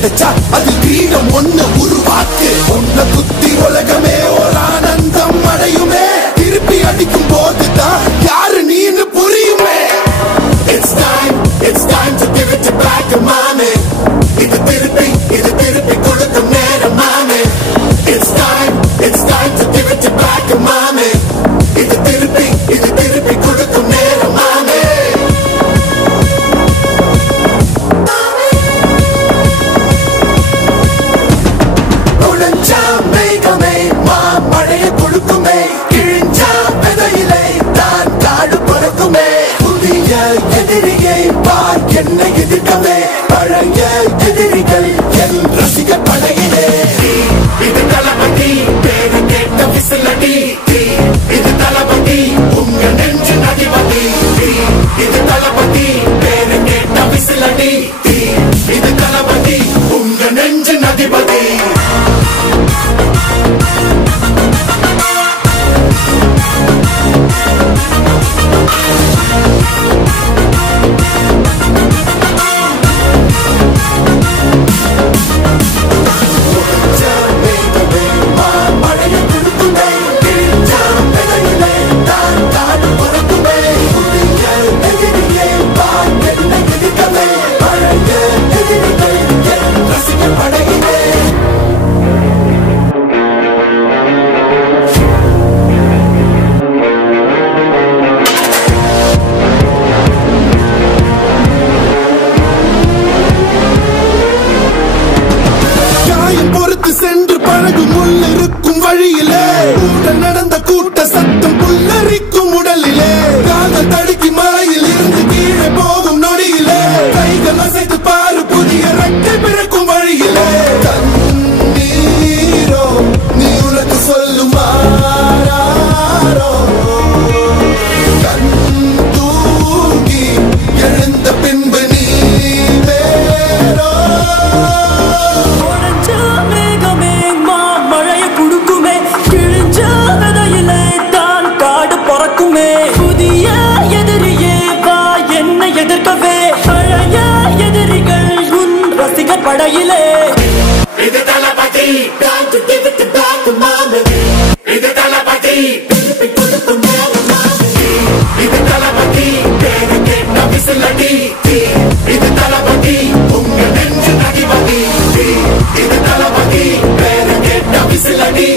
கிடைச்சா அது வீரம் ஒண்ணு உருவாக்கு. ஒன்ன குத்தி உலகமே ஒரு ஆனந்தம் அடையுமே. திருப்பி அடிக்கும் போதுதான் யாரு நீன்னு புரியுமே. It's time to give it back to mommy. இது திருப்பி கொடுக்கும் நேரம் மாமே. It's time to give it back to mommy. இது திருப்பி கொடுக்கும் நேரம் மாமே. மேகமே மழையை கொடுக்குமே. கிழிஞ்சா விதையிலே தான் காடு பறக்குமே. புதிய எதிரியை பார் என்னை எதிர்க்கவே. பழைய எதிரிகள் என் ரசிக படையிலே. இது தளபதி பேரு கேட்ட விசிலடி. இது தளபதி உங்க நெஞ்சு அதிபதி. இது தளபதி பேரு கேட்ட விசிலடி. இது தளபதி உங்க நெஞ்சு அதிபதி. சென்று பழகு முள் இருக்கும் வழியிலே. கூட்டம் நடந்த கூட்ட சத்தம் புல்லரிக்கும் உடலிலே. காதல் தடுக்கி மலையில் இருந்து கீழே போகும் நொடியிலே. கைகள் அசைத்து பாரு புதிய ரெக்கை பிறக்கும் வழியிலே. கண்ணீரோ நீ உனக்கு சொல்லுமாறோ. கண் தூங்கி எழுந்த பின்பு நீ வேறோ. புதிய எதிரியே வா என்னை எதிர்க்கவே. பழைய எதிரிகள் உன் ரசிகர் படையிலே. இது தளபதி time to give it back to mommy. இது தளபதி திருப்பி கொடுக்கும் நேரம் மாமே. இது தளபதி பேரு கேட்ட விசிலடி. இது தளபதி உங்க நெஞ்சு அதிபதி. இது தளபதி பேரு கேட்ட விசிலடி.